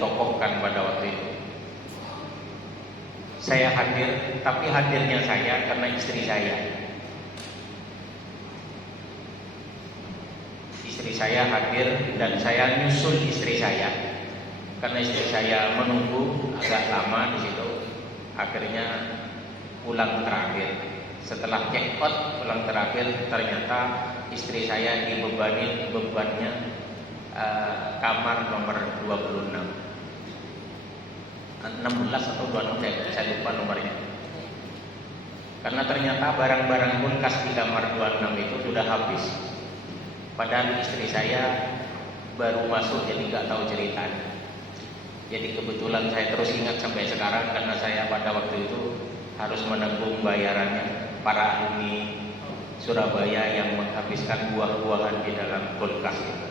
ditokohkan pada waktu itu. Saya hadir, tapi hadirnya saya karena istri saya. Istri saya hadir dan saya nyusul istri saya karena istri saya menunggu agak lama di situ. Akhirnya pulang terakhir. Setelah check out pulang terakhir, ternyata istri saya dibebani bebannya kamar nomor 26. 16 atau 26, saya lupa nomornya. Karena ternyata barang-barang kulkas di kamar 26 itu sudah habis. Padahal istri saya baru masuk, jadi nggak tahu ceritanya. Jadi kebetulan saya terus ingat sampai sekarang, karena saya pada waktu itu harus menanggung bayarannya para alumni Surabaya yang menghabiskan buah-buahan di dalam kulkas itu.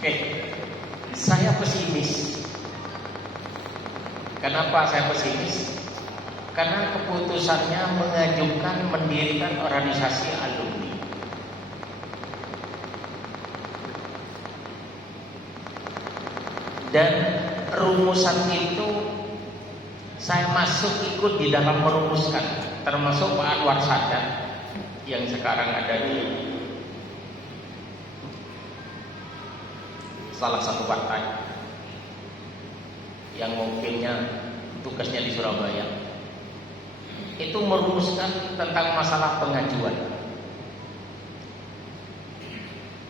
Oke, saya pesimis. Kenapa saya pesimis? Karena keputusannya mengajukan mendirikan organisasi alumni. Dan rumusan itu saya masuk ikut di dalam merumuskan, termasuk Pak Anwar Sadat yang sekarang ada di salah satu partai yang mungkinnya tugasnya di Surabaya, itu merumuskan tentang masalah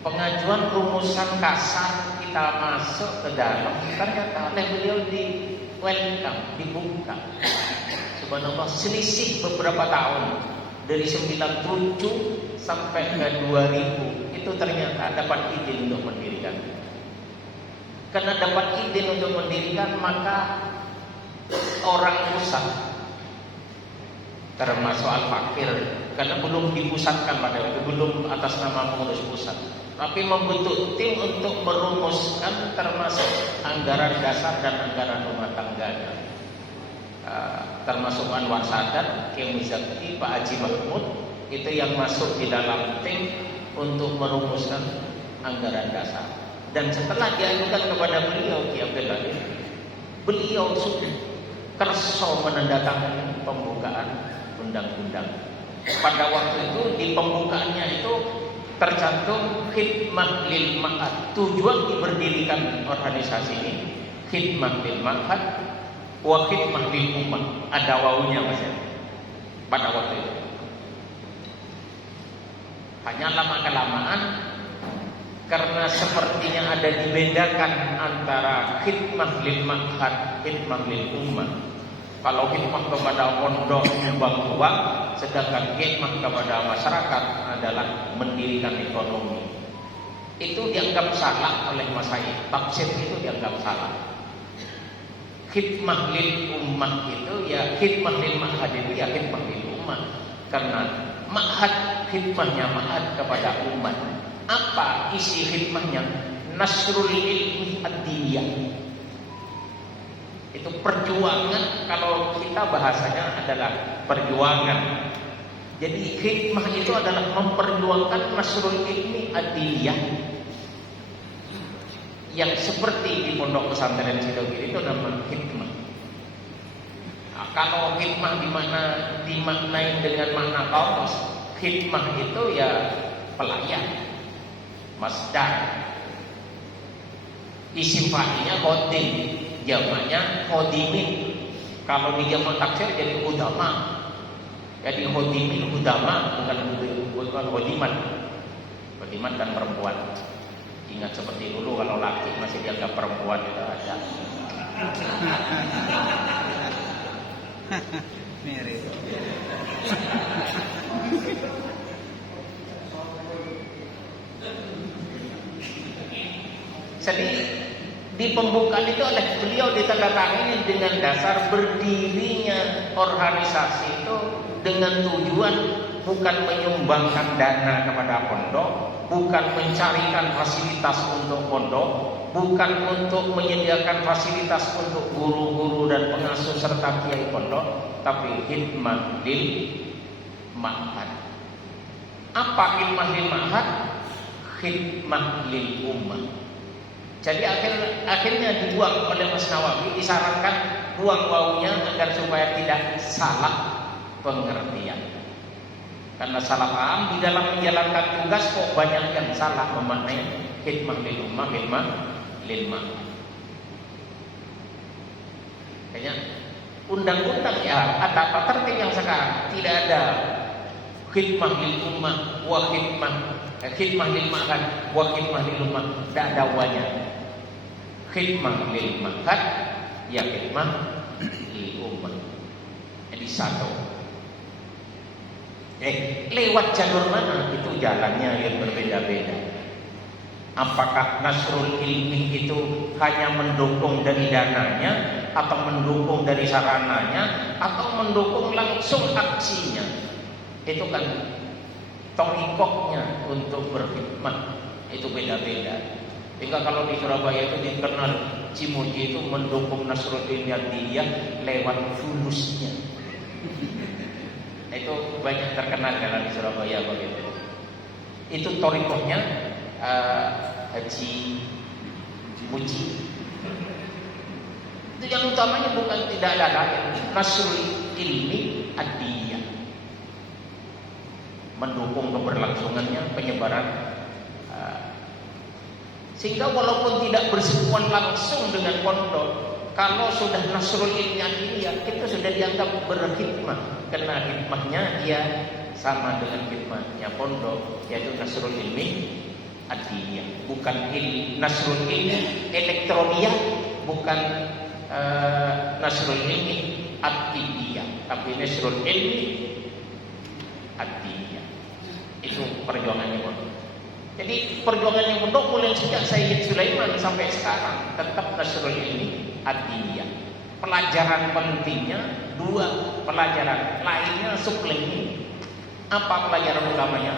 pengajuan rumusan kasar. Kita masuk ke dalam, ternyata oleh beliau di welcome, dibuka. Subhanallah, selisih beberapa tahun dari 97 sampai ke 2000 itu ternyata dapat izin untuk mendirikan. Karena dapat izin untuk mendirikan, maka orang pusat termasuk Al-Fakir, karena belum dipusatkan pada itu, belum atas nama pengurus pusat, tapi membentuk tim untuk merumuskan termasuk anggaran dasar dan anggaran rumah tangganya. Termasuk Anwar Sadat, Kiai Muzaki, Pak Haji Mahmud, itu yang masuk di dalam tim untuk merumuskan anggaran dasar. Dan setelah diajukan kepada beliau, Kiai Abdul Halim, beliau sudah kerso menandatangani pembukaan undang-undang. Pada waktu itu di pembukaannya itu tercantum khidmah lil ma'had. Tujuan diberdirikan organisasi ini khidmah lil ma'had wa khidmah lil ummah. Ada wawunya Mas ya. Pada waktu itu. Hanya lama-kelamaan karena sepertinya ada dibedakan antara khidmah lil ma'had, khidmah lil ummah. Kalau khidmah kepada pondok nyumbang uang, sedangkan khidmah kepada masyarakat adalah mendirikan ekonomi. Itu dianggap salah oleh masyayikh. Tafsir itu dianggap salah. Khidmah lil ummah itu ya khidmah lil ma'had itu ya khidmah lil ummah. Karena ma'had khidmahnya ma'had kepada umat. Apa isi khidmahnya? Nasrul ilmi ad-diniyah. Itu perjuangan, kalau kita bahasanya adalah perjuangan. Jadi khidmah itu adalah memperjuangkan nasrul ilmi ad-diniyah. Yang seperti di pondok pesantren Sidogiri itu nama khidmah. Nah, kalau khidmah dimaknai dengan makna kamus, khidmah itu ya pelayan, masdar. Isim fa'ilnya khodim, jamaknya khodimin. Kalau di jamak taksir jadi udama. Jadi khodimin udama, bukan khodiman. Khodiman kan perempuan. Ingat seperti dulu kalau laki masih dianggap perempuan itu ada. Mirip. Jadi di pembukaan itu oleh beliau ditandatangani dengan dasar berdirinya organisasi itu dengan tujuan bukan menyumbangkan dana kepada pondok, bukan mencarikan fasilitas untuk pondok, bukan untuk menyediakan fasilitas untuk guru-guru dan pengasuh serta kiai pondok, tapi khidmah lil ma'had. Apa khidmah lil ma'had? khidmah lil ummah. Jadi akhirnya dibuang oleh Mas Nawawi, disarankan buang wawunya agar supaya tidak salah pengertian. Karena salah paham di dalam menjalankan tugas kok banyak yang salah memaknai khidmah lil ummah, khidmah lil ummah. Kayaknya undang-undang ya atau tertib yang sekarang tidak ada khidmah lil ummah wa khidmah lil ma'had wa khidmah lil ummah, tidak ada wanya. Khidmah lil ma'had ya khidmah lil ummah. Jadi satu. Lewat jalur mana itu jalannya yang berbeda-beda. Apakah nasrul ilmi itu hanya mendukung dari dananya, atau mendukung dari sarananya, atau mendukung langsung aksinya? Itu kan torikohnya untuk berkhidmat itu beda-beda. Sehingga kalau di Surabaya itu dikenal Cimuji itu mendukung nasrul ilmi dia lewat fulusnya. Itu banyak terkenal kalau di Surabaya begitu. Itu torikohnya Haji Muji. Itu yang utamanya bukan tidak ada lain, nasrul ilmi adiyah, mendukung keberlangsungannya penyebaran, sehingga walaupun tidak bersekuan langsung dengan pondok, kalau sudah nasrul ilmi adiyah itu sudah dianggap berkhidmah, karena khidmahnya dia sama dengan khidmahnya pondok, yaitu nasrul ilmi adiyah, bukan nasrul ilmi elektroniyah, bukan nasrul ilmi adiyah, tapi nasrul ilmi adiyah. Itu perjuangannya pondok. Jadi perjuangannya pondok mulai sejak Sayyid Sulaiman sampai sekarang tetap nasrul ilmi adiyah. Pelajaran pentingnya dua, pelajaran lainnya suplemen. Apa pelajaran utamanya?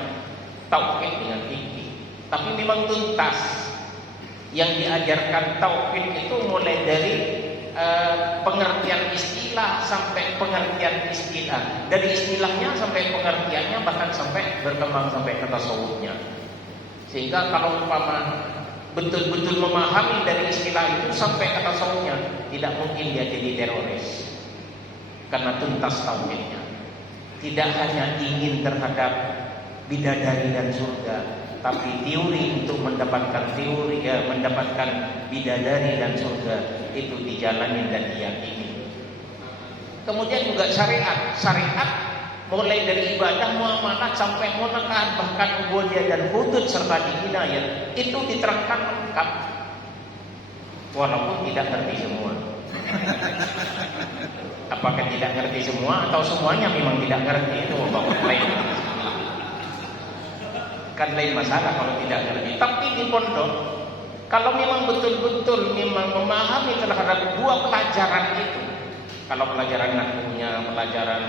Tauhid dengan fikih. Tapi memang tuntas yang diajarkan tauhid itu mulai dari pengertian istilah sampai pengertian istilah, dari istilahnya sampai pengertiannya, bahkan sampai berkembang sampai ke tasawufnya. Sehingga kalau umpama betul-betul memahami dari istilah itu sampai ke tasawufnya, tidak mungkin dia jadi teroris, karena tuntas tauhidnya. Tidak hanya ingin terhadap bidadari dan surga, tapi teori untuk mendapatkan mendapatkan bidadari dan surga itu dijalani dan diyakini. Kemudian juga syariat mulai dari ibadah, muamalah sampai munakahat, bahkan ubudiyah dan hudud serta hinayah itu diterangkan lengkap, walaupun tidak ngerti semua. Apakah tidak ngerti semua atau semuanya memang tidak ngerti, itu bapak lain. Kan lain masalah kalau tidak ngerti. Tapi di pondok, kalau memang betul-betul memang memahami terhadap dua pelajaran itu, kalau pelajaran nahwunya, pelajaran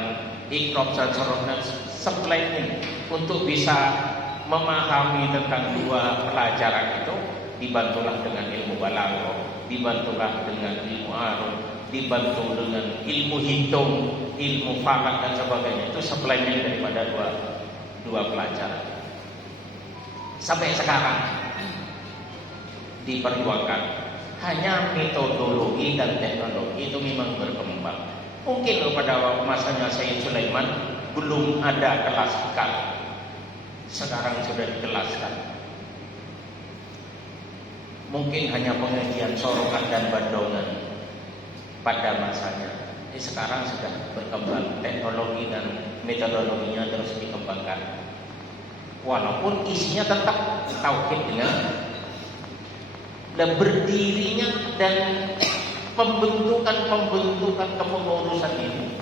iqrab dan sorof dan sebelahnya, untuk bisa memahami tentang dua pelajaran itu, dibantulah dengan ilmu balaghah, dibantulah dengan ilmu aruf, dibantu dengan ilmu hitung, ilmu falak dan sebagainya. Itu sebelahnya daripada dua pelajaran. Sampai sekarang diperjuangkan, hanya metodologi dan teknologi itu memang berkembang. Mungkin pada masanya Sayyid Sulaiman belum ada kelas IKAL, sekarang sudah dikelaskan. Mungkin hanya pengajian sorokan dan bandongan pada masanya. Sekarang sudah berkembang, teknologi dan metodologinya terus dikembangkan. Walaupun isinya tetap tauhid dengan berdirinya dan pembentukan kepengurusan ini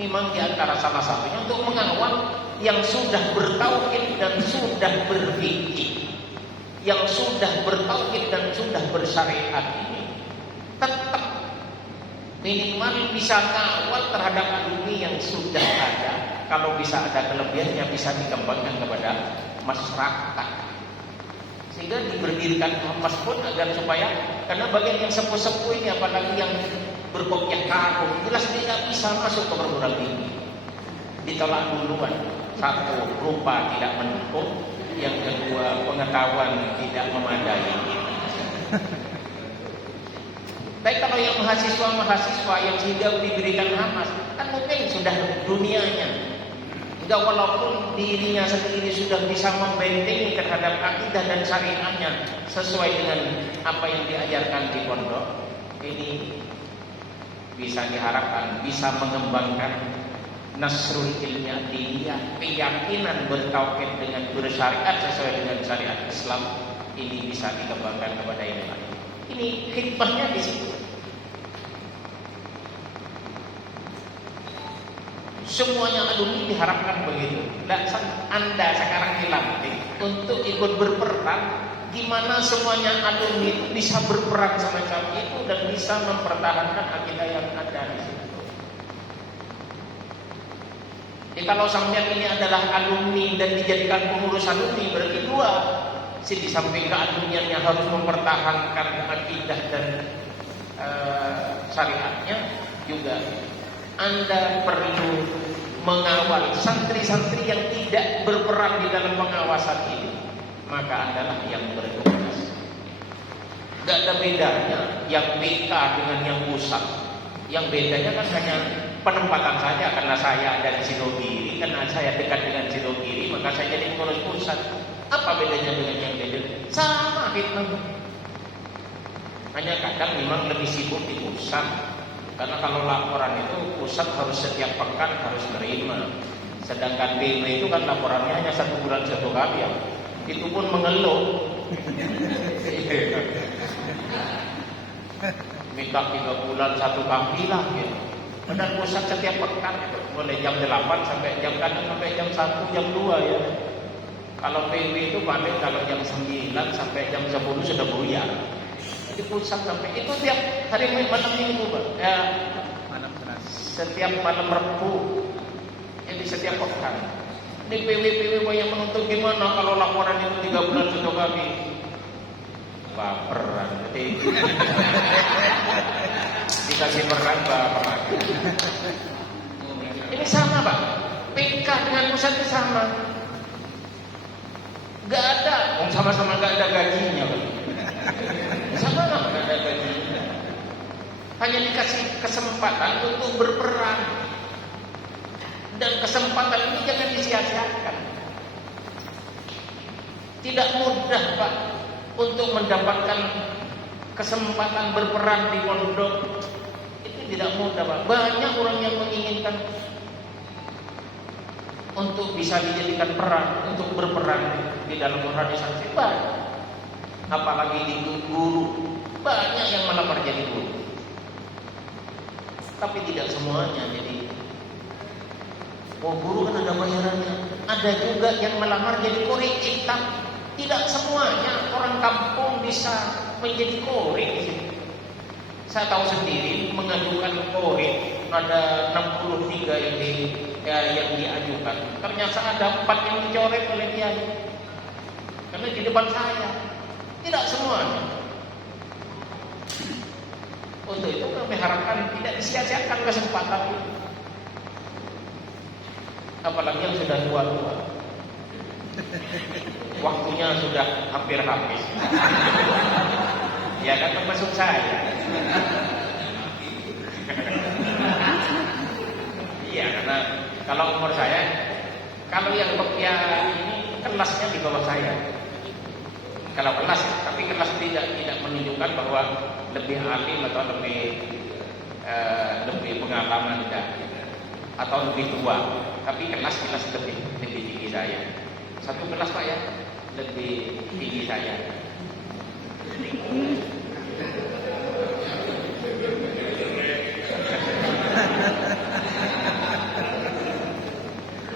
memang diantara salah satunya untuk mengawal yang sudah bertauhid dan sudah berfikih, yang sudah bertauhid dan sudah bersyariat ini tetap minimal bisa mengawal terhadap dunia yang sudah ada. Kalau bisa ada kelebihannya bisa dikembangkan kepada masyarakat, sehingga diberdirikan Hamas pun agar supaya, karena bagian yang sepuh-sepuh ini apalagi yang berkopiah kaku, jelas tidak bisa masuk ke perguruan tinggi, ditolak duluan. Satu, rupa tidak mendukung, yang kedua pengetahuan tidak memadai. Tapi kalau yang mahasiswa yang hidup diberikan Hamas, kan mungkin sudah dunianya. Enggak, walaupun dirinya sendiri sudah bisa membentengi terhadap akidah dan syariatnya sesuai dengan apa yang diajarkan di pondok, ini bisa diharapkan bisa mengembangkan nasrul ilmiah diniyah, keyakinan bertauhid dengan bersyariat sesuai dengan syariat Islam, ini bisa dikembangkan kepada yang lain. Ini hikmahnya di situ. Semuanya alumni diharapkan begitu. Dan Anda sekarang dilantik untuk ikut berperang, gimana semuanya alumni itu bisa berperang semacam itu dan bisa mempertahankan akidah yang ada di situ. Jadi kalau sampean ini adalah alumni dan dijadikan pengurus alumni, berarti dua. Di samping kealumniannya harus mempertahankan akidah dan syariatnya, juga Anda perlu mengawal santri-santri yang tidak berperan di dalam pengawasan ini, maka Anda lah yang bertugas. Gak ada bedanya yang BK dengan yang pusat. Yang bedanya kan hanya penempatan saja, karena saya ada di Sidogiri, karena saya dekat dengan Sidogiri, maka saya jadi pengurus pusat. Apa bedanya dengan yang beda? Sama hikmahnya. Hanya kadang memang lebih sibuk di pusat. Karena kalau laporan itu pusat harus setiap pekan harus terima. Sedangkan BW itu kan laporannya hanya 1 bulan 1 kali ya. Itu pun mengeluh. Minta 3 bulan 1 kali lah gitu. Padahal pusat setiap pekan itu mulai jam 8 sampai jam 1 jam 2 ya. Kalau PW itu paling kalau jam 9 sampai jam 10 sudah buyar. Di pusat sampai itu tiap hari malam minggu, Pak. Ya, setiap malam Rabu. Jadi setiap pekan. Ini PW yang menuntut gimana kalau laporan itu 3 bulan 1 kali. Baperan. Jadi dikasih peran baperan. Ini sama, Pak. PK dengan pusat itu sama. Gak ada, sama-sama gak ada gajinya, Pak. Sama-sama gak ada gajinya. Hanya dikasih kesempatan untuk berperan. Dan kesempatan ini jangan disia-siakan. Tidak mudah, Pak, untuk mendapatkan kesempatan berperan di pondok. Itu tidak mudah, Pak. Banyak orang yang menginginkan untuk bisa dijadikan peran, untuk berperan di dalam organisasi, banyak. Apalagi di guru, banyak yang melamar jadi guru. Tapi tidak semuanya jadi. Oh, guru kan ada bayarannya. Ada juga yang melamar jadi kori hitam. Tidak semuanya orang kampung bisa menjadi kori. Saya tahu sendiri mengajukan kori ada 63 yang diajukan. Ternyata ada 4 yang dicoret oleh dia. Karena di depan saya. Tidak semuanya. Untuk itu kami harapkan tidak disia-siakan kesempatan itu. Apalagi yang sudah tua-tua. Waktunya sudah hampir habis. Ya kan, termasuk saya. Iya, karena kalau umur saya, kalau yang ini kelasnya di bawah saya. Kalau kelas, tapi kelas tidak menunjukkan bahwa lebih alim atau lebih pengalaman tidak, atau lebih tua. Tapi kelas lebih tinggi saya. Satu kelas, Pak, ya, lebih tinggi saya.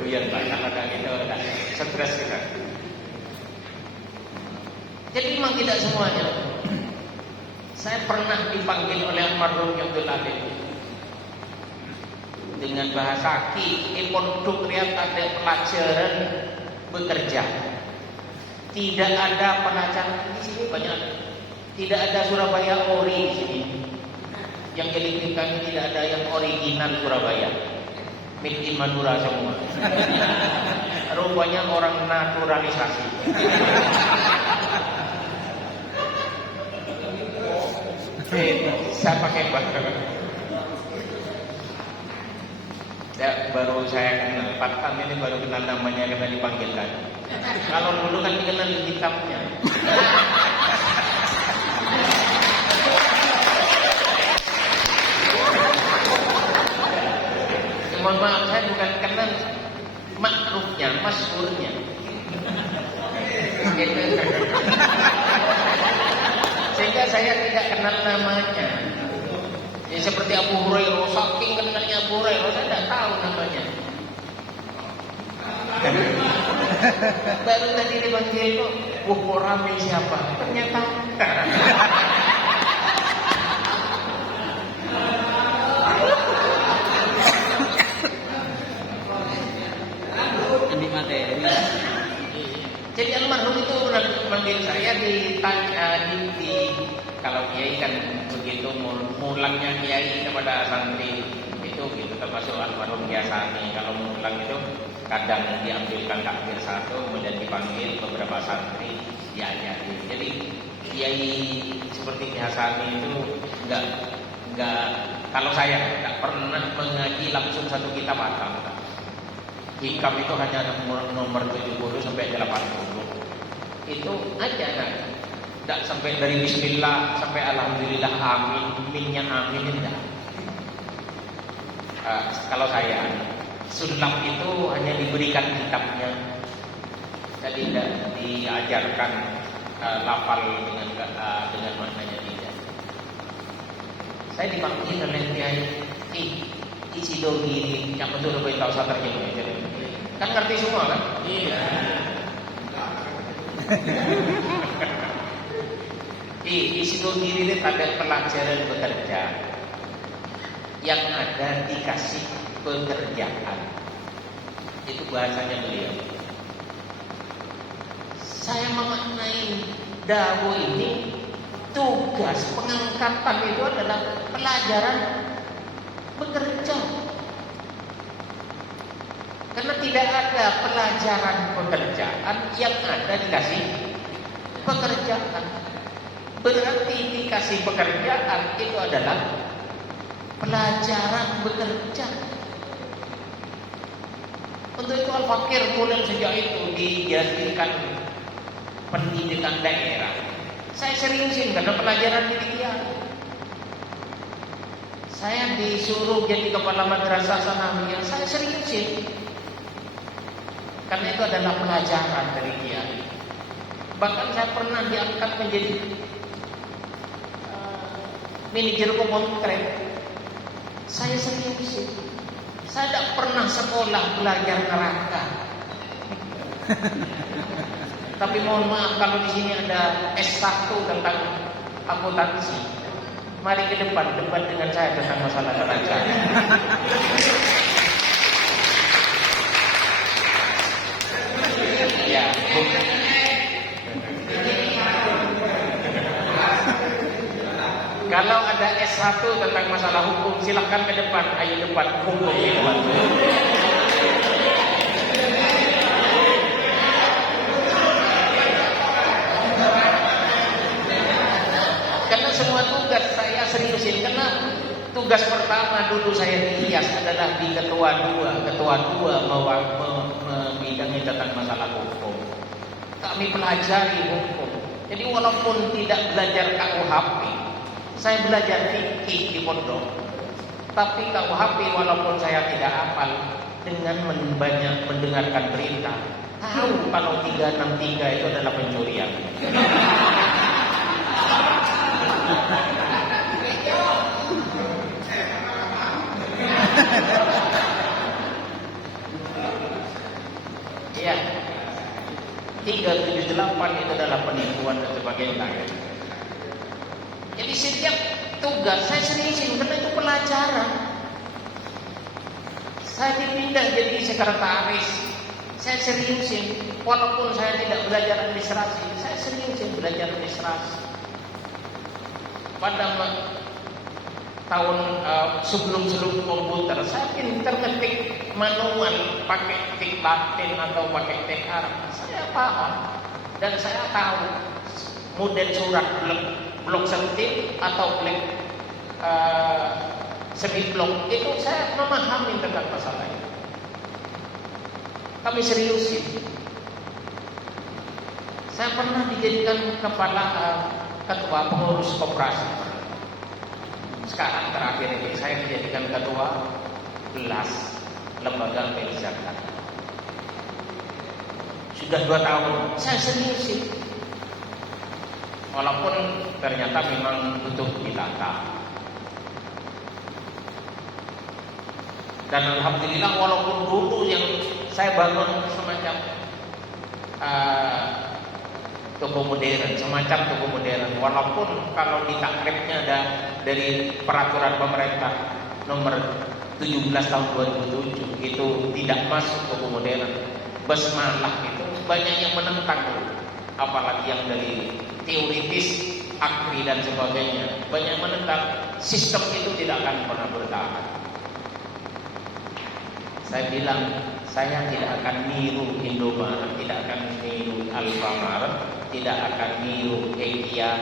Iya, Pak, kalau gitu stres kita. Jadi memang tidak semuanya. Saya pernah dipanggil oleh almarhum Abdul Alim dengan bahasa ki, pondok lihat ada pelajaran bekerja. Tidak ada pelajaran di sini banyak. Tidak ada Surabaya ori di sini. Yang jadi kami tidak ada yang original Surabaya. Made in Madura semua. Rupanya orang naturalisasi. bisa pakai bahasa. Ya, baru saya kenal Patan ini, baru kenal namanya karena dipanggilkan. Kalau dulu kan dikenal hitamnya. Mohon maaf, saya bukan kenal makrufnya, masyhurnya. Gitu. Sehingga saya tidak kenal namanya. Ya, seperti Abu Hurairah, saking kenalnya Abu Hurairah, saya tidak tahu namanya. Baru tadi dipanggil kok, kok rame siapa? Ternyata. Ini materi. Jadi almarhum itu manggil saya kalau kiai kan begitu mulangnya kiai kepada santri itu gitu, termasuk almarhum Kiasani. Kalau mulang itu kadang diambilkan takbir satu, kemudian dipanggil beberapa santri diajari. Jadi kiai seperti Kiasani itu enggak kalau saya enggak pernah mengaji langsung satu kitab hatam. Hikam itu hanya nomor 70 sampai 80. Itu aja kan. Tidak sampai dari bismillah sampai alhamdulillah amin, minnya amin tidak. Kalau saya sunnah itu hanya diberikan kitabnya. Jadi tidak diajarkan lafal dengan maknanya tidak. Saya dipanggil oleh kiai isi dogi yang betul lebih tahu saya terjemah. Kan ngerti semua kan? Iya. Isi dogi ini pada pelajaran bekerja yang ada dikasih pekerjaan. Itu bahasanya beliau. Saya memaknai dakwah ini, tugas pengangkatan itu adalah pelajaran bekerja. Karena tidak ada pelajaran pekerjaan yang ada dikasih pekerjaan. Berarti dikasih pekerjaan itu adalah pelajaran bekerja. Untuk itu Al-Fakir mulai sejak itu dijadikan pendidikan daerah. Saya seriusin karena pelajaran ini dia. Saya disuruh jadi kepala madrasah sanawiyah, saya seriusin. Karena itu adalah pelajaran dari kiai. Bahkan saya pernah diangkat menjadi manajer kontrak. Saya seriusin. Saya tidak pernah sekolah belajar neraka. Tapi mohon maaf kalau di sini ada S1 tentang akuntansi. Mari ke depan debat dengan saya tentang masalah neraca. Ya, kalau ada S1 tentang masalah hukum, silahkan ke depan. Ayo debat hukum di depan. Karena semua tugas saya seriusin. Karena tugas pertama dulu saya dihias adalah di ketua dua membidangi tentang masalah hukum. Kami pelajari hukum. Jadi walaupun tidak belajar KUHP, saya belajar fikih di pondok. Tapi KUHP walaupun saya tidak hafal, dengan banyak mendengarkan berita, tahu kalau 363 itu adalah pencurian. Iya. 378 itu adalah penipuan dan sebagainya. Jadi setiap tugas saya seriusin karena itu pelajaran. Saya dipindah jadi sekretaris, saya seriusin. Walaupun saya tidak belajar administrasi, saya seriusin belajar administrasi. Pada tahun sebelum komputer, saya pintar ketik manual pakai tik Latin atau pakai tik Arab. Saya paham dan saya tahu model surat blok sentil atau semi blok itu saya memahami tentang masalah itu. Kami seriusin. Saya pernah dijadikan kepala ketua pengurus koperasi. Sekarang terakhir ini saya dijadikan ketua LAS, Lembaga Milik Zakat. Sudah 2 tahun saya seriusin. Walaupun ternyata memang butuh ditata. Dan alhamdulillah walaupun dulu yang saya bangun semacam toko modern, walaupun kalau di takribnya ada dari peraturan pemerintah nomor 17 tahun 2007 itu tidak masuk toko modern. Basmalah itu banyak yang menentang, apalagi yang dari teoritis, akri dan sebagainya, banyak menentang. Sistem itu tidak akan pernah bertahan. Saya bilang, saya tidak akan niru Indomaret, tidak akan niru Alfamart, tidak akan niru IKEA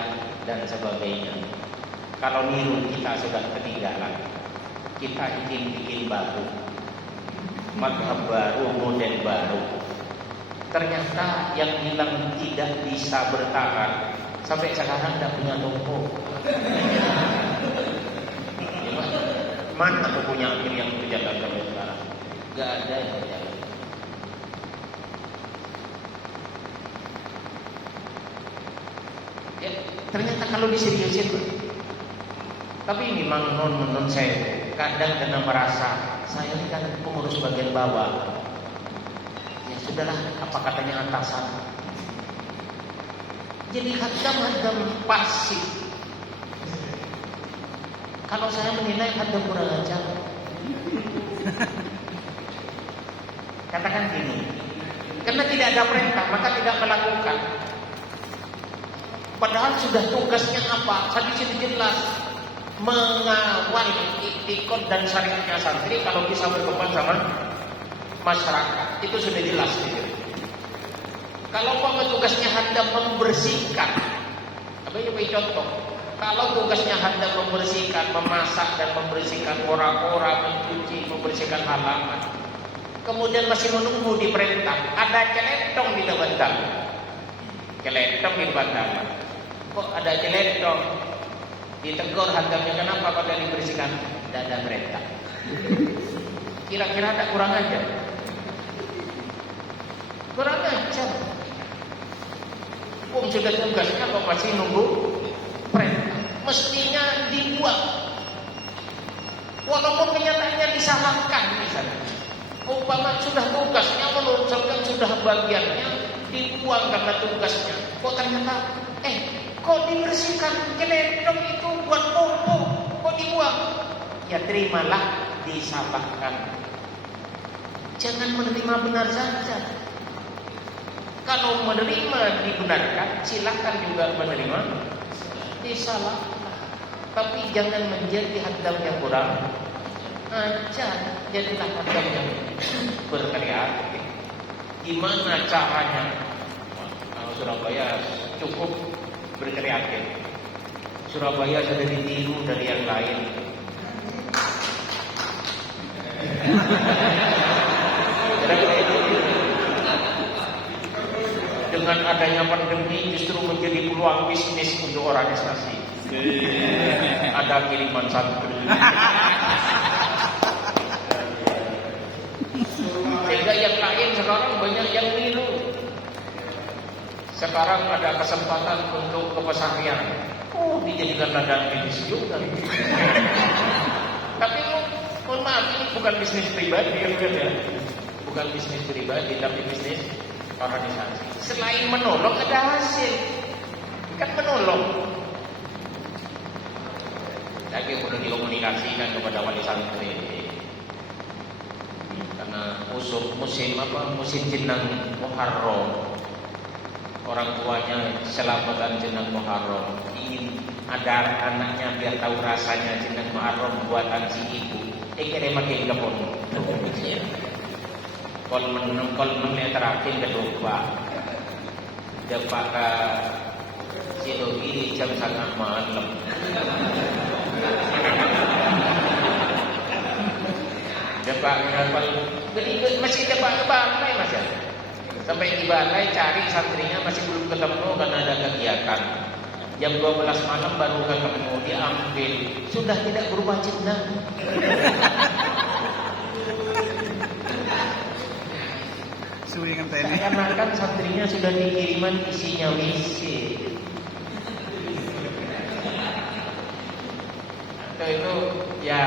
dan sebagainya. Kalau niru kita sudah ketinggalan. Kita ingin bikin baru, mazhab baru, model baru. Ternyata yang bilang tidak bisa bertahan sampai sekarang tidak punya toko. Mana tokonya akhir yang berjalan sampai sekarang? Gak ada yang berjalan. Ya, ternyata kalau diseriusin, tapi memang non saya kadang merasa saya ini kan pengurus bagian bawah. Ya sudahlah, apa katanya atasan. Jadi hadam pasif. Kalau saya menilai hadam kurang ajar. Katakan gini, karena tidak ada perintah maka tidak melakukan. Padahal sudah tugasnya apa? Tadi sudah jelas, mengawal iktikad dan syariatnya santri kalau bisa berkembang sama masyarakat. Itu sudah jelas gitu. Kalau tugasnya hadam membersihkan, apa ya contoh? Kalau tugasnya hadam membersihkan, memasak dan membersihkan ora-ora, mencuci, membersihkan halaman, kemudian masih menunggu diperintah, ada celetong di bandar. Celetong di bandar. Kok ada celetong? Ditegur hadamnya, kenapa pada dibersihkan? Tidak ada perintah. Kira-kira ada kurang aja? Kurang aja. Sudah tugasnya kok masih nunggu perintah? Mestinya dibuat. Walaupun kenyataannya disalahkan misalnya. Umpama sudah tugasnya menunjukkan sudah bagiannya dibuang karena tugasnya. Kok ternyata kok dibersihkan celetong itu buat pupuk, kok dibuang? Ya terimalah, disalahkan. Jangan menerima benar saja. Kalau menerima dibenarkan, silakan juga menerima disalahkan. Tapi jangan menjadi hadam yang kurang ajar. Jadilah hadam yang berkreatif. Gimana caranya? Kalau Surabaya cukup berkreatif. Surabaya sudah ditiru dari yang lain. Dengan adanya pandemi justru menjadi peluang bisnis untuk organisasi. Ada kiriman santri. Sehingga yang lain sekarang banyak yang niru. Sekarang ada kesempatan untuk kepesarian. Dijadikan ladang bisnis juga. Tapi mohon maaf, ini bukan bisnis pribadi ya. Bukan bisnis pribadi, tapi bisnis organisasi. Selain menolong ada hasil. Kan menolong. Lagi perlu dikomunikasikan kepada wali santri. Karena musim jenang Muharram. Orang tuanya selamatan jenang Muharram. Ingin ada anaknya biar tahu rasanya jenang Muharram buatan si ibu. Kira makin kepon. Kol terakhir kedua. Dapat si dogi jam 1 malam. Depak masih depak balai mas ya. Sampai di balai cari santrinya masih belum ketemu karena ada kegiatan. Jam 12 malam baru ketemu, diambil. Sudah tidak berubah jenang. Seakan-akan santrinya sudah dikiriman isinya WC. Atau itu ya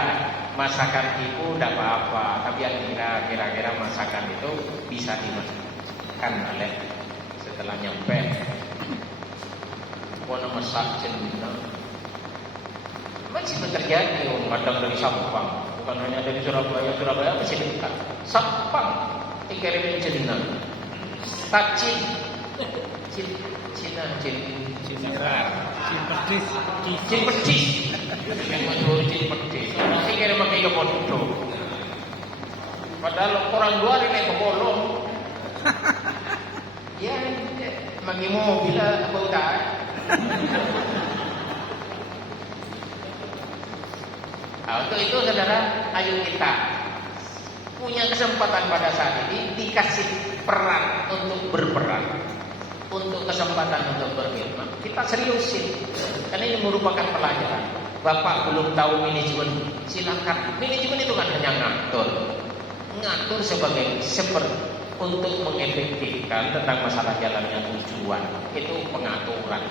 masakan ibu tidak apa-apa, tapi yang kira-kira masakan itu bisa dimakan oleh setelah nyampe. Wana masak cendina masih terjadi. Kadang dari Sampang, bukan hanya dari Surabaya masih dekat. Sampang dikirimin cendina, tacin, cina, cin pedis, cin pedis. Masih kirim pakai ke bodoh. Padahal orang luar ini ke bolong. Ya, magi mobil apa udah. Nah, untuk itu saudara, ayo kita punya kesempatan pada saat ini, dikasih peran untuk berperan, untuk kesempatan untuk berkhidmat, kita seriusin. Karena ini merupakan pelajaran. Bapak belum tahu manajemen, silakan. Manajemen itu kan hanya ngatur sebagai untuk mengefektifkan tentang masalah jalannya tujuan. Itu pengaturan.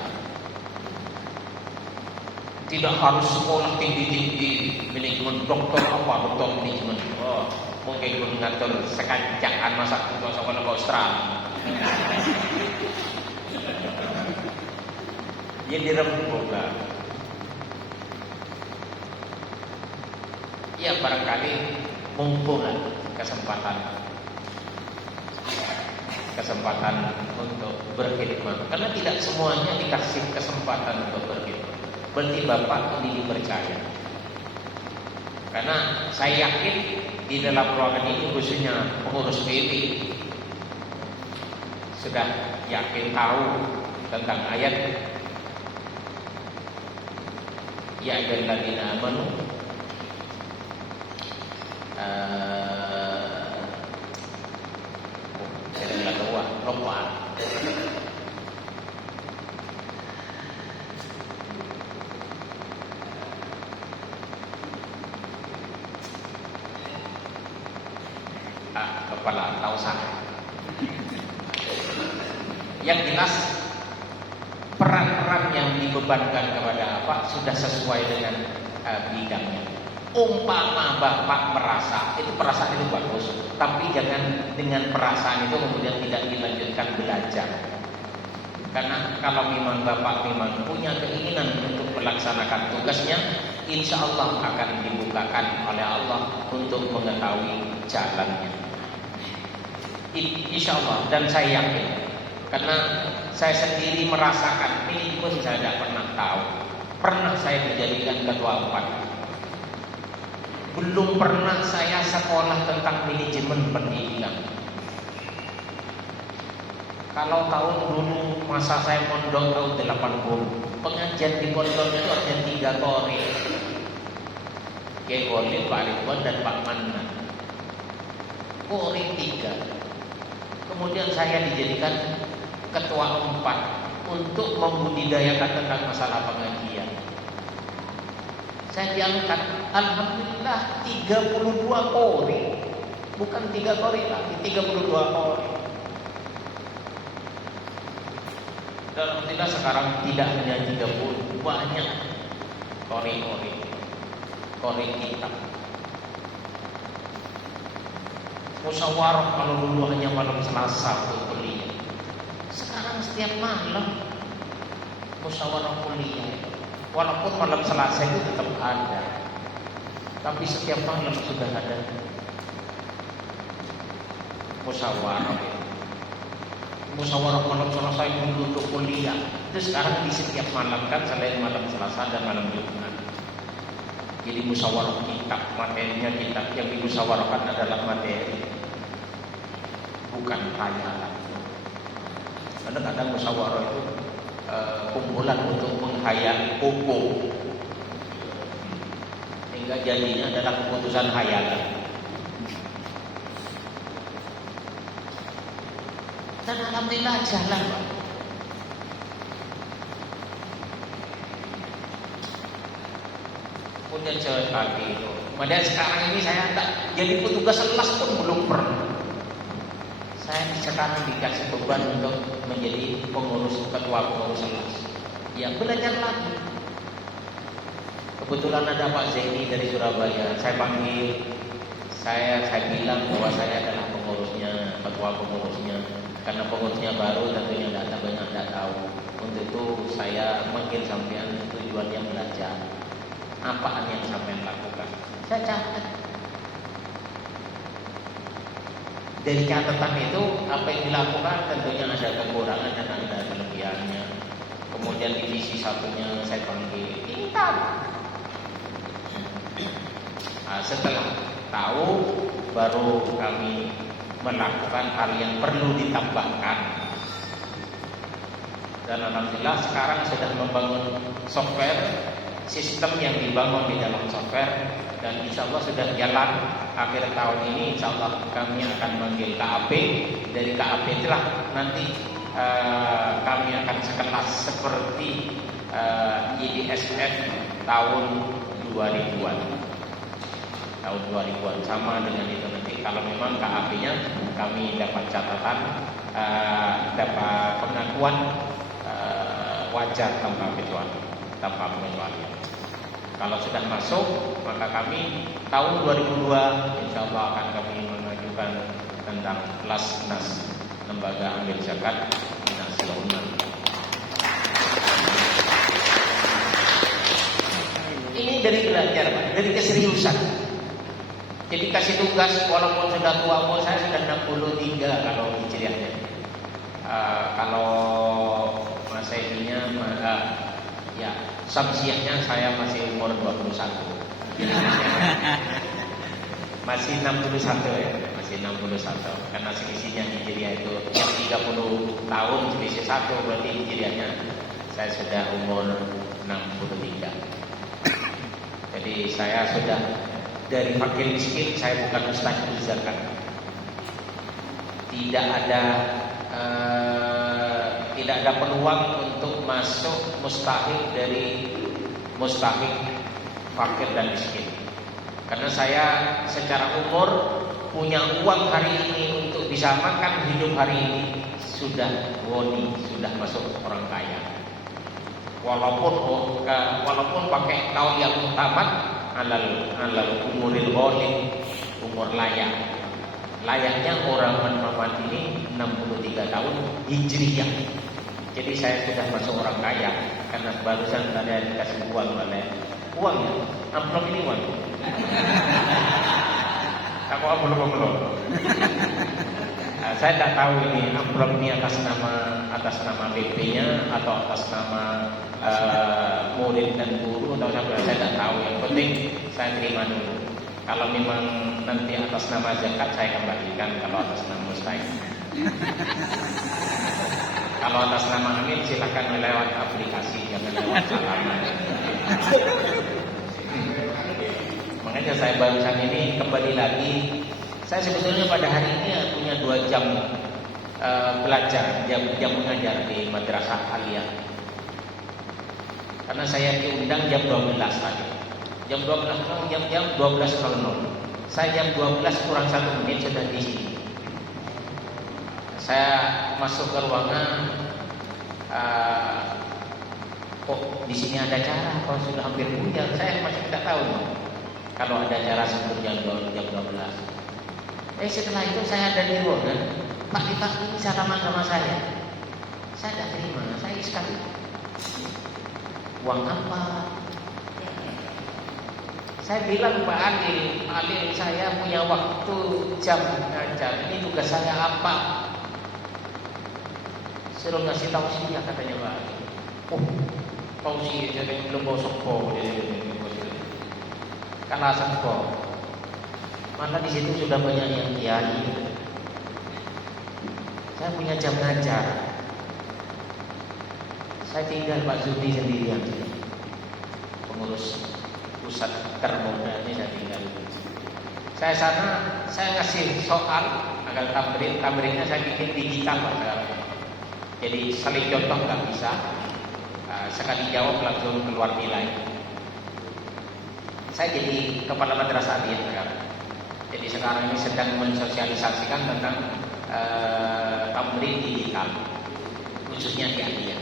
Tidak harus sekolah tinggi-tinggi manajemen dokter manajemen. Oh, mungkin mengatur sekancakan masak untuk sekolah ke Australia. Ya dirembuk lah. Ya barangkali mumpung kesempatan untuk berkhidmat. Karena tidak semuanya dikasih kesempatan untuk berkhidmat. Berarti Bapak ini dipercaya. Karena saya yakin di dalam ruangan ini khususnya pengurus PB sudah yakin tahu tentang ayat ya ayyuhalladzina amanu lupa. Kepala tak usah. Yang jelas peran-peran yang dibebankan kepada Bapak sudah sesuai dengan bidangnya. Umpama Bapak merasa itu perasaan itu bagus, tapi jangan dengan perasaan itu kemudian tidak dilanjutkan belajar. Karena kalau memang Bapak memang punya keinginan untuk melaksanakan tugasnya, insya Allah akan dibukakan oleh Allah untuk mengetahui jalannya. Insya Allah, dan saya yakin, karena saya sendiri merasakan ini pun saya tidak pernah tahu. Pernah saya dijadikan ketua 4. Belum pernah saya sekolah tentang manajemen pendidikan. Kalau tahun dulu masa saya mondok tahun 80, pengajian di pondoknya itu ada 3 kori. Kiai Golib, Pak Ridwan dan Pak Manan. Kori 3. Kemudian saya dijadikan ketua 4 untuk membudidayakan tentang masalah pengajian. Saya diangkat, alhamdulillah 32 kori. Bukan 3 kori lagi, 32 kori. Dan alhamdulillah sekarang tidak hanya 30, banyak kori-kori. Kori kitab. Musyawarah kalau dulu hanya malam Selasa untuk kuliah. Sekarang setiap malam musyawarah kuliah. Walaupun malam Selasa itu tetap ada, tapi setiap malam sudah ada musyawarah. Musyawarah malam Selasa itu untuk kuliah. Itu sekarang di setiap malam kan, selain malam Selasa dan malam Jumat. Jadi musyawarah kitab, materinya kitab yang dimusyawarahkan adalah materi, bukan khayalan. Kadang-kadang musyawarah itu kumpulan untuk menghayal hukum. sehingga janjinya adalah keputusan hayalan. Dan alhamdulillah jalan, Pak. Punya jalan kaki itu. Padahal sekarang ini saya tak jadi petugas las pun belum pernah. Saya sekarang dikasih beban untuk menjadi ketua pengurus las. Ya belajar lagi. Kebetulan ada Pak Zeni dari Surabaya. Saya panggil, saya bilang bahwa saya adalah pengurusnya, ketua pengurusnya. Karena pengurusnya baru tentunya banyak tidak tahu. Untuk itu saya manggil sampean, tujuannya belajar. Apaan yang sampean lakukan? Saya catat. Dari catatan itu apa yang dilakukan tentunya ada kekurangan dan ada kelebihannya. Kemudian divisi satunya saya panggil, ini tahu. Nah, setelah tahu baru kami melakukan hal yang perlu ditambahkan. Dan alhamdulillah sekarang sudah membangun software, sistem yang dibangun di dalam software, dan insya Allah sudah jalan. Akhir tahun ini insya Allah kami akan manggil KAP. Dari KAP itulah nanti kami akan sekelas seperti IDSF tahun 2000-an. Tahun 2000-an sama dengan itu nanti. Kalau memang KAP-nya kami dapat catatan, dapat pengakuan wajar tanpa pengecualian. Kalau sudah masuk, maka kami tahun 2002 insya Allah akan kami mengajukan tentang Lasnas, Lembaga Amil Zakat Nasional. Ini dari belajar, Pak, dari keseriusan. Jadi kasih tugas, walaupun sudah tua, saya sudah 63 kalau hijriahnya. Kalau Masehinya ya samsiahnya saya masih umur 21. Masih 61 ya, masih 61. Karena selisihnya hijriah itu 30 tahun selisih 1, berarti hijriahnya saya sudah umur 63. Jadi saya sudah dari fakir miskin, saya bukan mustahil zakat. Tidak ada peluang untuk masuk mustahil dari mustahil fakir dan miskin. Karena saya secara umur punya uang hari ini untuk bisa makan hidup hari ini sudah woni, sudah masuk orang kaya. Walaupun pakai kaul yang tamat alal umuril ghalib, umur layak. Layaknya orang Muhammad ini 63 tahun hijriyah. Jadi saya sudah masuk orang kaya karena barusan ada dikasih uang oleh uangnya, amplop ini uang. Aku belum. Saya tidak tahu ini amplop ini atas nama BP-nya atau atas nama murid dan guru atau siapa, saya tidak tahu. Yang penting saya terima dulu. Kalau memang nanti atas nama zakat saya kembalikan, kalau atas nama mustahil. Kalau atas nama amin silakan lewat aplikasi, jangan lewat salaman. Makanya saya barusan ini kembali lagi. Saya sebetulnya pada hari ini punya 2 jam belajar, jam mengajar di Madrasah Aliyah. Karena saya diundang jam 12 tadi. Jam 12 jam 12.00. Saya jam 12 kurang 1 menit sudah di sini. Saya masuk ke ruangan, di sini ada cara. Kalau sudah hampir hujan, saya masih tidak tahu kalau ada cara sebelum jam 12. Setelah itu saya ada di ruangan, Pak ini salaman sama saya. Saya tidak terima, saya sekali. Uang apa? Saya bilang Pak Adil, saya punya waktu jam ngajar. Ini tugas saya apa? Suruh ngasih tausiah katanya Pak Adil. Tausiah jadi belum bawa sopo karena sopo. Maka di situ sudah banyak yang kiai. Saya punya jam ngajar. Saya tinggal Pak Zudi sendirian, pengurus pusat termuda ini saya tinggal. Saya sana, saya ngasih soal agar tamrinnya saya bikin digital Pak sekarang. Jadi saling contoh nggak bisa, sekali jawab langsung keluar nilai. Saya jadi kepala madrasah dia sekarang. Jadi sekarang ini sedang mensosialisasikan tentang tamrin digital, khususnya di Aliyah.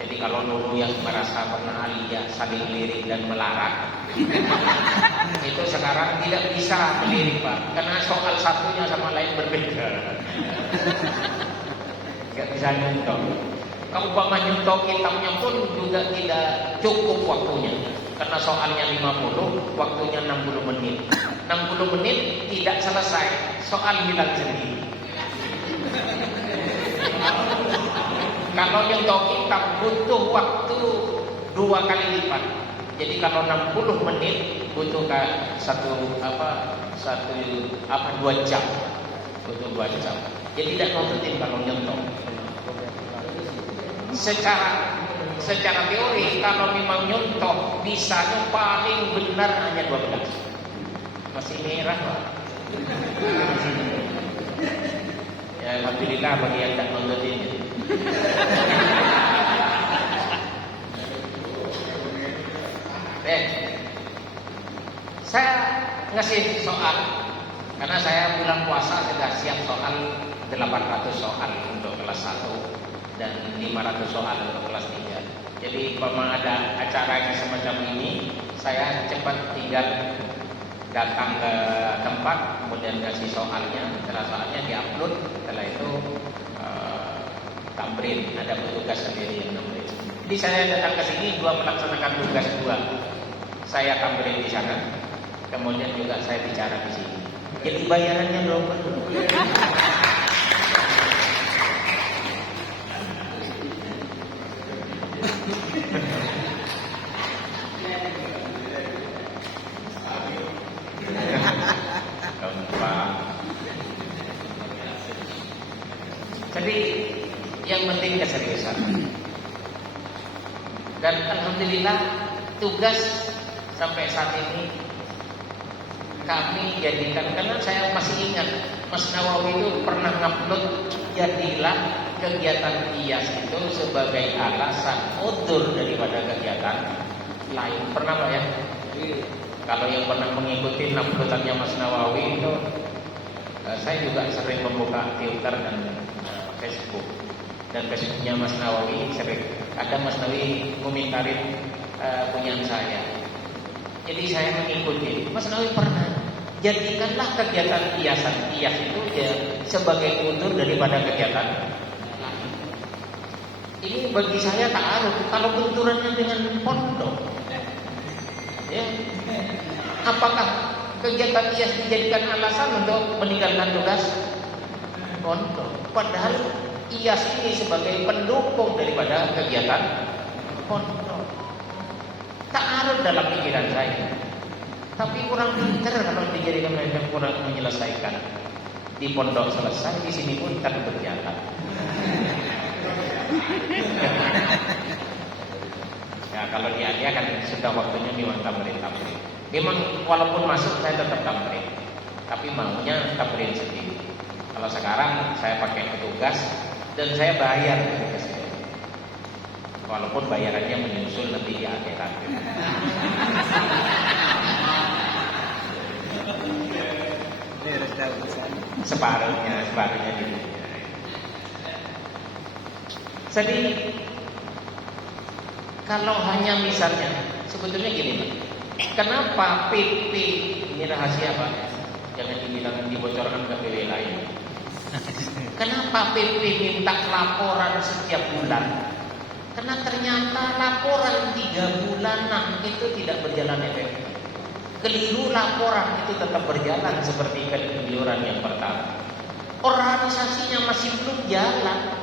Jadi kalau dulu yang merasa pernah Aliyah saling lirik dan melarang, itu sekarang tidak bisa melirik Pak, karena soal satunya sama lain berbeda. Gak bisa nyontok. Kalau umpama nyontok kitabnya pun juga tidak cukup waktunya, karena soalnya 50, waktunya 60 menit. 60 menit tidak selesai, soal hilang sendiri. Kalau nyontok kitab butuh waktu 2 kali lipat. Jadi kalau 60 menit butuh 2 jam. Butuh 2 jam. Jadi tidak kompetitif kalau nyontok. Secara teori kalau memang nyontok bisanya paling benar hanya 12. Masih merah Pak. Ya alhamdulillah bagi yang tak nonton ini. Saya ngasih soal karena saya bulan puasa sudah siap soal 800 soal untuk kelas 1 dan 500 soal untuk kelas 3. Jadi kalau ada acara yang semacam ini, saya cepat tinggal datang ke tempat, kemudian kasih soalnya, setelah soalnya diupload, setelah itu tamrin, ada petugas sendiri yang tamrin. Jadi saya datang ke sini melaksanakan tugas 2. Saya tamrin di sana, kemudian juga saya bicara di sini. Jadi bayarannya double. Jadi yang penting keseriusan. Dan alhamdulillah tugas sampai saat ini kami jadikan, karena saya masih ingat Mas Nawawi itu pernah ngupload, jadilah kegiatan IAS itu sebagai alasan udzur daripada kegiatan lain. Pernah Pak ya? Kalau yang pernah mengikuti uploadannya Mas Nawawi itu, saya juga sering membuka Twitter dan Facebook. Dan Facebooknya Mas Nawawi sering ada Mas Nawawi komentarin punyaan saya. Jadi saya mengikuti. Mas Nawawi pernah jadikanlah kegiatan IAS itu ya sebagai udzur daripada kegiatan lain. Ini bagi saya ta'aruf kalau benturannya dengan pondok. Ya. Apakah kegiatan IAS dijadikan alasan untuk meninggalkan tugas pondok? Padahal IAS ini sebagai pendukung daripada kegiatan pondok. Ta'aruf dalam pikiran saya. Tapi kurang pintar kalau dijadikan mereka kurang menyelesaikan. Di pondok selesai, di sini pun tak berjalan. Ya kalau di Aliyah kan sudah waktunya memang tamrin. Memang walaupun masuk saya tetap tamrin, tapi maunya tamrin sendiri. Kalau sekarang saya pakai petugas dan saya bayar petugas itu. Walaupun bayarannya menyusul nanti di akhirat. Separuhnya di dunia. Jadi kalau hanya misalnya sebetulnya gini Pak, kenapa PP ini rahasia Pak? Jangan dibilang dibocorkan ke PW lain. Kenapa PP minta laporan setiap bulan? Karena ternyata laporan 3 bulanan itu tidak berjalan efektif. Keliru laporan itu tetap berjalan seperti keliruan yang pertama. Organisasinya masih belum jalan.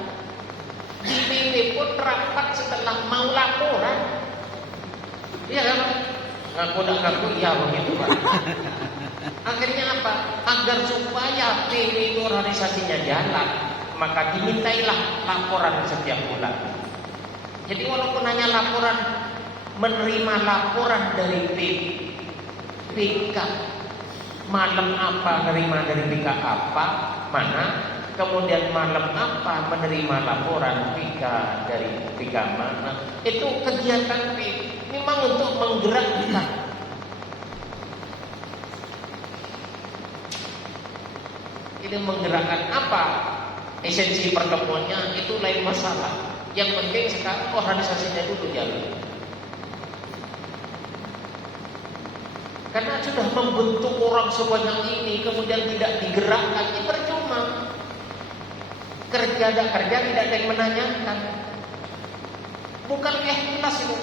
DPW pun rapat setelah mau laporan. Iya kan? Ngaku ya begitu Pak. Akhirnya apa? Agar supaya PW organisasinya jalan, maka dimintailah laporan setiap bulan. Jadi walaupun hanya laporan menerima laporan dari PK. Malam apa nerima dari PK apa, mana, kemudian malam apa menerima laporan PK dari PK mana. Itu kegiatan memang untuk menggerakkan. Ini menggerakkan apa? Esensi pertemuannya itu lain masalah. Yang penting sekarang organisasinya dulu jalan. Karena sudah membentuk orang sebanyak ini, kemudian tidak digerakkan, ini percuma. Kerja tidak kerja, tidak ada yang menanyakan. Bukan ikhlas itu.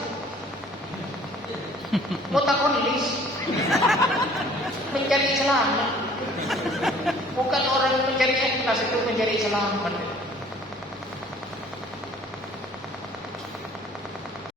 Mutakolis, mencari selamat. Bukan orang mencari ikhlas itu mencari selamat.